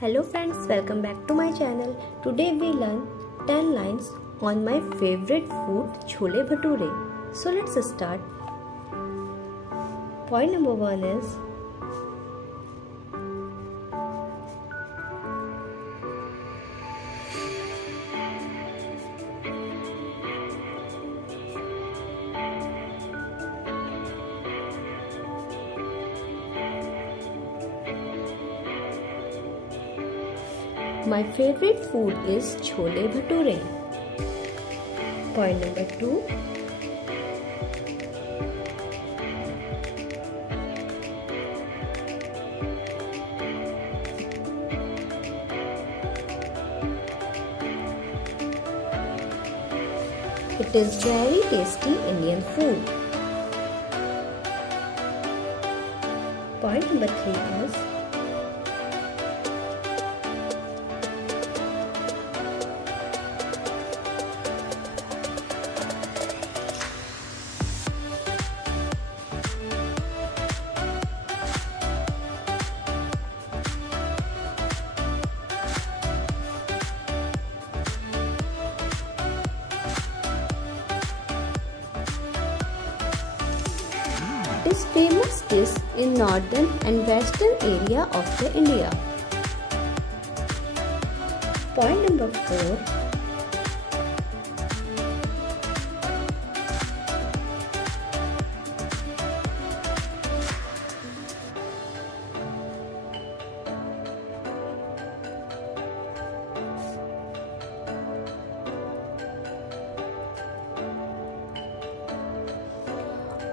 Hello friends, welcome back to my channel. Today we learn 10 lines on my favorite food Chole bhature. So let's start. Point number 1 is my favorite food is Chole bhature. Point number 2. It is very tasty Indian food. Point number 3 is it is famous dish in northern and western area of the India. Point number 4.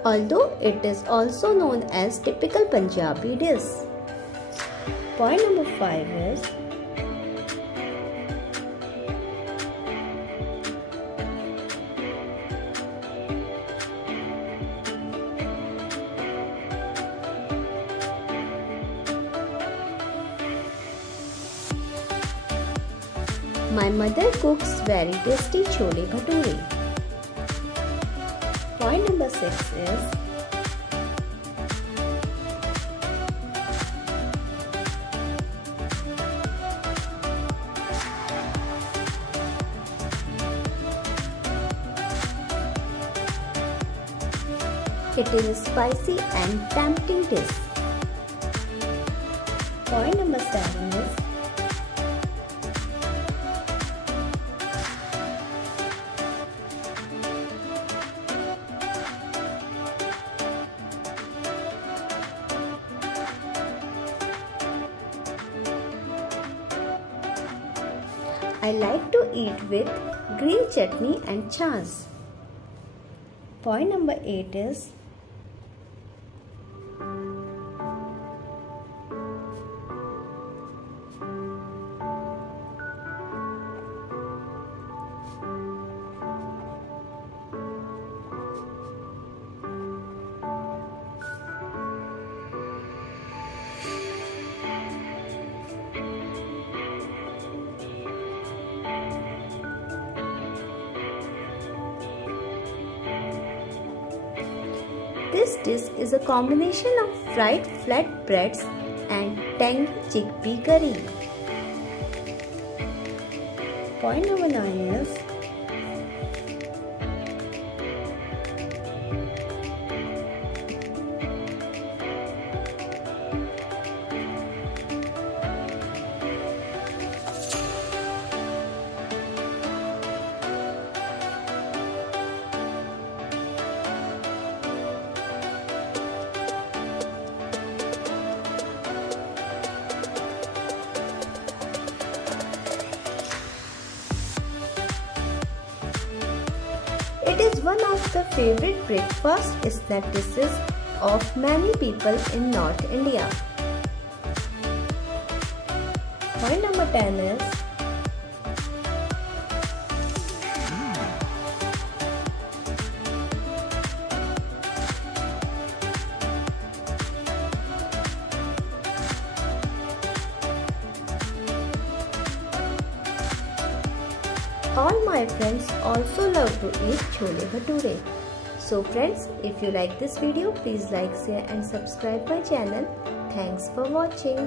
Although it is also known as typical Punjabi dish. Point number 5 is my mother cooks very tasty Chole bhature. Point number 6 is it is a spicy and tempting dish. Point number 7 is I like to eat with green chutney and chas. Point number 8 is this dish is a combination of fried flatbreads and tangy chickpea curry. Point number 9 is it is one of the favorite breakfast snack dishes of many people in North India. Point number 10 is all my friends also love to eat Chole bhature. So friends, if you like this video, please like, share and subscribe my channel. Thanks for watching.